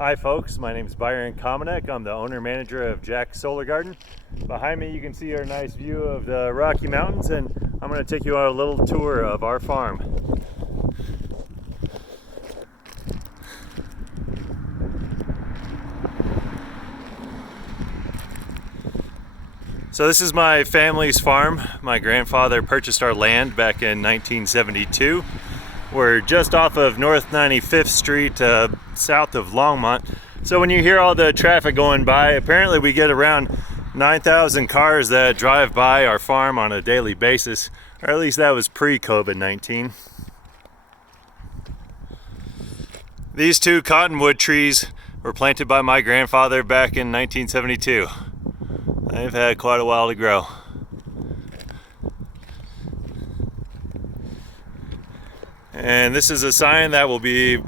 Hi folks, my name is Byron Komanek. I'm the owner-manager of Jack's Solar Garden. Behind me you can see our nice view of the Rocky Mountains, and I'm going to take you on a little tour of our farm. So this is my family's farm. My grandfather purchased our land back in 1972. We're just off of North 95th Street, south of Longmont. So when you hear all the traffic going by, apparently we get around 9,000 cars that drive by our farm on a daily basis, or at least that was pre-COVID-19. These two cottonwood trees were planted by my grandfather back in 1972. They've had quite a while to grow. And this is a sign that will be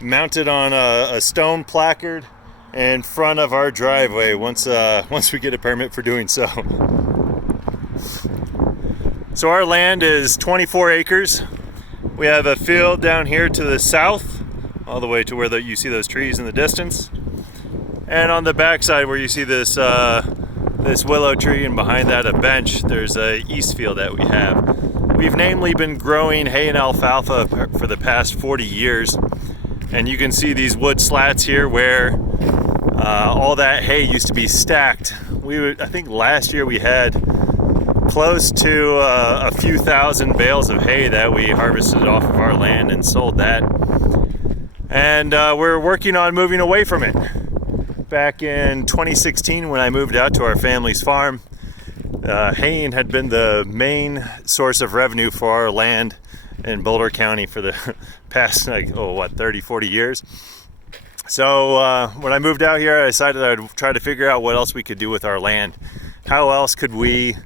mounted on a stone placard in front of our driveway once we get a permit for doing so. So our land is 24 acres. We have a field down here to the south, all the way to where you see those trees in the distance. And on the backside where you see this willow tree, and behind that a bench, there's a east field that we have. We've namely been growing hay and alfalfa for the past 40 years, and you can see these wood slats here where all that hay used to be stacked. I think last year we had close to a few thousand bales of hay that we harvested off of our land and sold that, and we're working on moving away from it. Back in 2016, when I moved out to our family's farm, haying had been the main source of revenue for our land in Boulder County for the past 30, 40 years. So when I moved out here, I decided I'd try to figure out what else we could do with our land. How else could we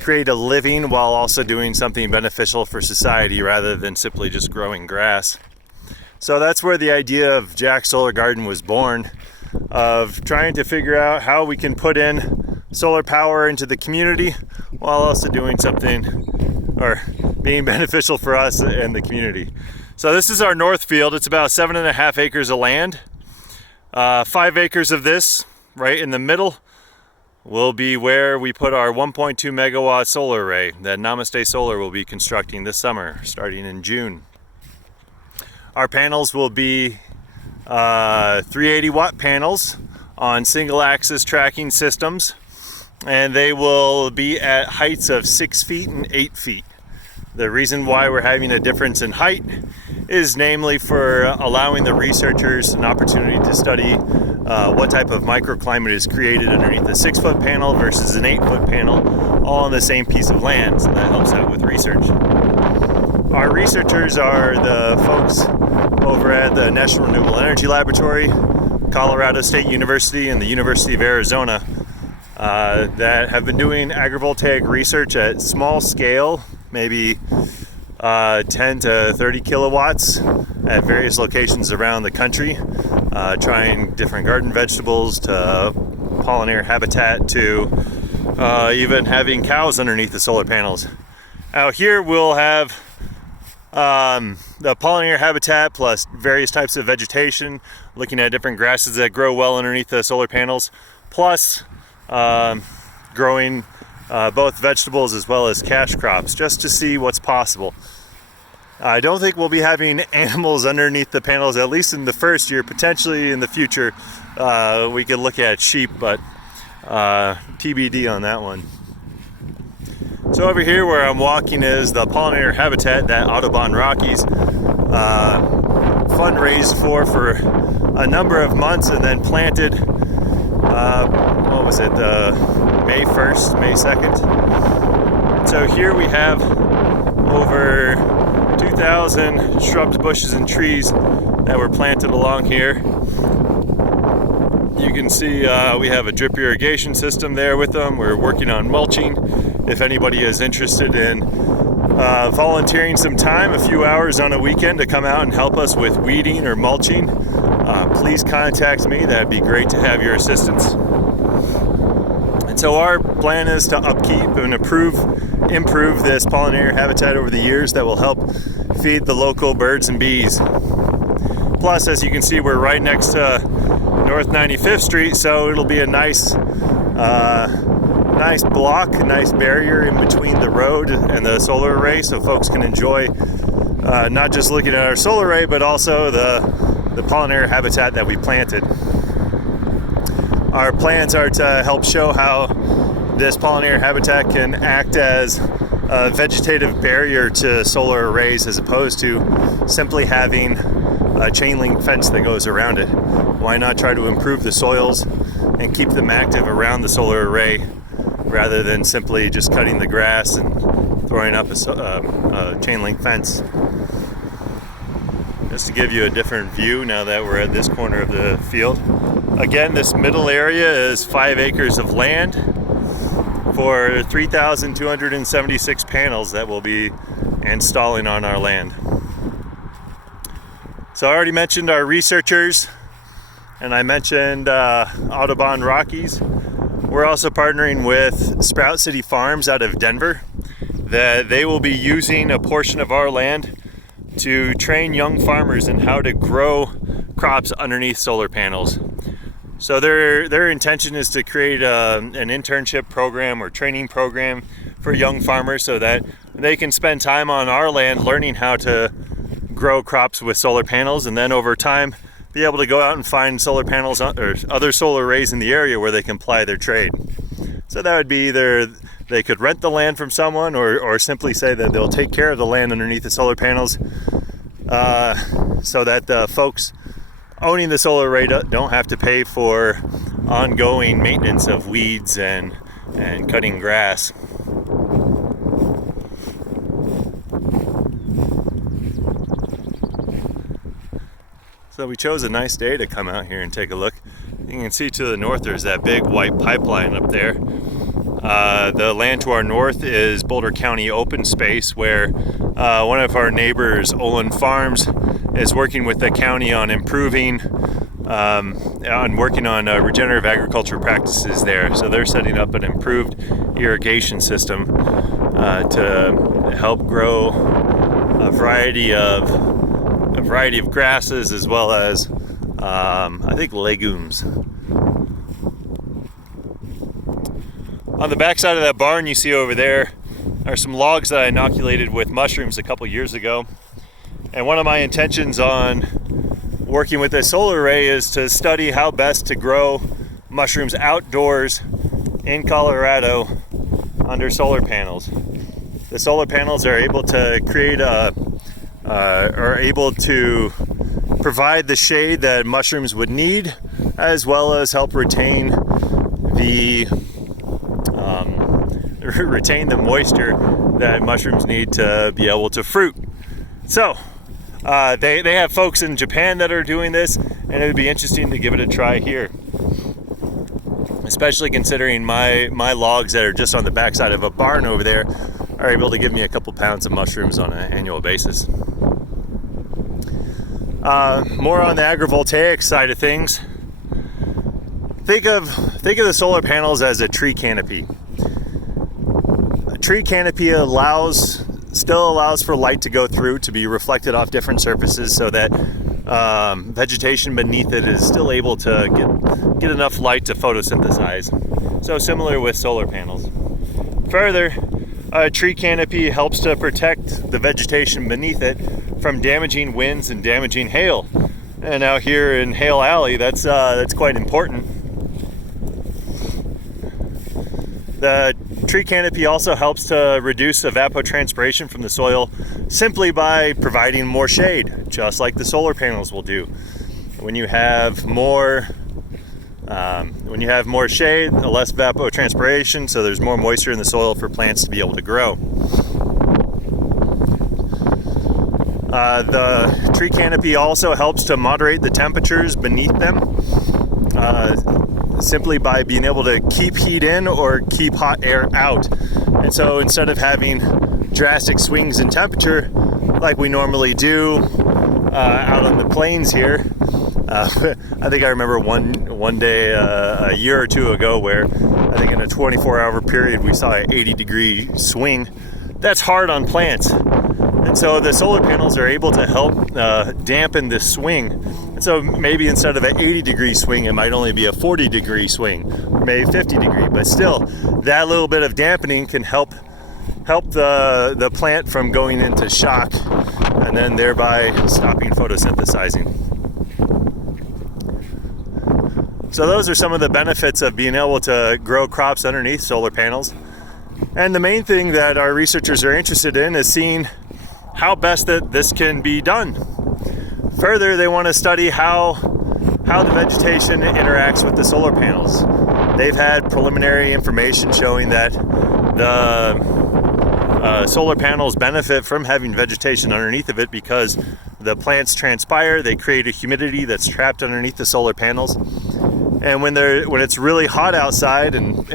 create a living while also doing something beneficial for society rather than simply just growing grass? So that's where the idea of Jack's Solar Garden was born, of trying to figure out how we can put in solar power into the community while also doing something or being beneficial for us and the community. So this is our north field. It's about 7.5 acres of land. 5 acres of this right in the middle will be where we put our 1.2 megawatt solar array that Namaste Solar will be constructing this summer, starting in June. Our panels will be 380 watt panels on single axis tracking systems, and they will be at heights of 6 feet and 8 feet. The reason why we're having a difference in height is namely for allowing the researchers an opportunity to study what type of microclimate is created underneath a 6-foot panel versus an 8-foot panel, all on the same piece of land. So that helps out with research. Our researchers are the folks over at the National Renewable Energy Laboratory, Colorado State University, and the University of Arizona that have been doing agrivoltaic research at small scale, maybe 10 to 30 kilowatts at various locations around the country, trying different garden vegetables to pollinator habitat to even having cows underneath the solar panels. Out here we'll have the pollinator habitat plus various types of vegetation, looking at different grasses that grow well underneath the solar panels, plus growing both vegetables as well as cash crops, just to see what's possible. I don't think we'll be having animals underneath the panels, at least in the first year. Potentially in the future we could look at sheep, but TBD on that one. So over here where I'm walking is the pollinator habitat that Audubon Rockies fundraised for a number of months and then planted, May 1st, May 2nd. So here we have over 2,000 shrubs, bushes, and trees that were planted along here. You can see we have a drip irrigation system there with them. We're working on mulching. If anybody is interested in volunteering some time, a few hours on a weekend to come out and help us with weeding or mulching, please contact me. That'd be great to have your assistance. And so our plan is to upkeep and improve this pollinator habitat over the years that will help feed the local birds and bees. Plus, as you can see, we're right next to North 95th Street, so it'll be a nice block, a nice barrier in between the road and the solar array, so folks can enjoy not just looking at our solar array, but also the pollinator habitat that we planted. Our plans are to help show how this pollinator habitat can act as a vegetative barrier to solar arrays, as opposed to simply having a chain link fence that goes around it. Why not try to improve the soils and keep them active around the solar array, rather than simply just cutting the grass and throwing up a chain link fence. Just to give you a different view now that we're at this corner of the field. Again, this middle area is 5 acres of land for 3,276 panels that we'll be installing on our land. So I already mentioned our researchers, and I mentioned Audubon Rockies. We're also partnering with Sprout City Farms out of Denver, that they will be using a portion of our land to train young farmers in how to grow crops underneath solar panels. So their intention is to create an internship program or training program for young farmers, so that they can spend time on our land learning how to grow crops with solar panels, and then over time be able to go out and find solar panels or other solar arrays in the area where they can ply their trade. So that would be either they could rent the land from someone, or simply say that they'll take care of the land underneath the solar panels, so that the folks owning the solar array don't have to pay for ongoing maintenance of weeds and cutting grass. So we chose a nice day to come out here and take a look. You can see to the north there's that big white pipeline up there. The land to our north is Boulder County open space, where one of our neighbors, Olin Farms, is working with the county on improving, on working on regenerative agriculture practices there. So they're setting up an improved irrigation system to help grow a variety of grasses, as well as I think legumes. On the back side of that barn you see over there are some logs that I inoculated with mushrooms a couple years ago. And one of my intentions on working with this solar array is to study how best to grow mushrooms outdoors in Colorado under solar panels. The solar panels are able to provide the shade that mushrooms would need, as well as help retain the moisture that mushrooms need to be able to fruit. So they have folks in Japan that are doing this, and it would be interesting to give it a try here, especially considering my logs that are just on the backside of a barn over there are able to give me a couple pounds of mushrooms on an annual basis. More on the agrivoltaic side of things. Think of the solar panels as a tree canopy. A tree canopy still allows for light to go through, to be reflected off different surfaces, so that vegetation beneath it is still able to get enough light to photosynthesize. So similar with solar panels. Further, a tree canopy helps to protect the vegetation beneath it from damaging winds and damaging hail. And out here in Hale Alley, that's quite important. The tree canopy also helps to reduce evapotranspiration from the soil simply by providing more shade, just like the solar panels will do. When you have more shade, less evapotranspiration, so there's more moisture in the soil for plants to be able to grow. The tree canopy also helps to moderate the temperatures beneath them, simply by being able to keep heat in or keep hot air out. And so instead of having drastic swings in temperature like we normally do out on the plains here, I think I remember one day a year or two ago where I think in a 24-hour period we saw an 80-degree swing. That's hard on plants. And so the solar panels are able to help dampen this swing. And so maybe instead of an 80-degree swing, it might only be a 40-degree swing, or maybe 50-degree. But still, that little bit of dampening can help the plant from going into shock, and then thereby stopping photosynthesizing. So those are some of the benefits of being able to grow crops underneath solar panels. And the main thing that our researchers are interested in is seeing how best that this can be done. Further, they want to study how the vegetation interacts with the solar panels. They've had preliminary information showing that the solar panels benefit from having vegetation underneath of it because the plants transpire, they create a humidity that's trapped underneath the solar panels. And when it's really hot outside and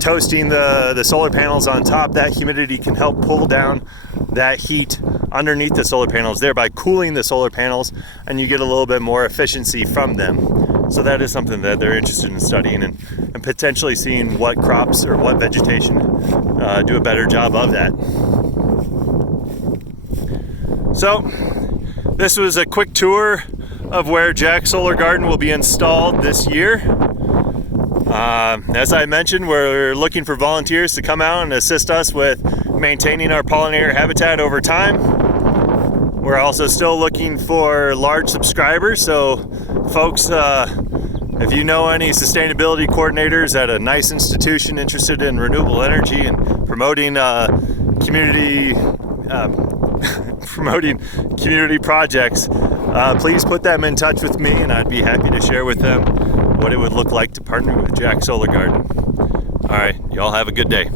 toasting the solar panels on top, that humidity can help pull down that heat underneath the solar panels, thereby cooling the solar panels, and you get a little bit more efficiency from them. So that is something that they're interested in studying and potentially seeing what crops or what vegetation do a better job of that. So this was a quick tour of where Jack Solar Garden will be installed this year. As I mentioned, we're looking for volunteers to come out and assist us with maintaining our pollinator habitat over time. We're also still looking for large subscribers, so folks, if you know any sustainability coordinators at a nice institution interested in renewable energy and promoting community projects, please put them in touch with me, and I'd be happy to share with them what it would look like to partner with Jack Solar Garden. All right, y'all have a good day.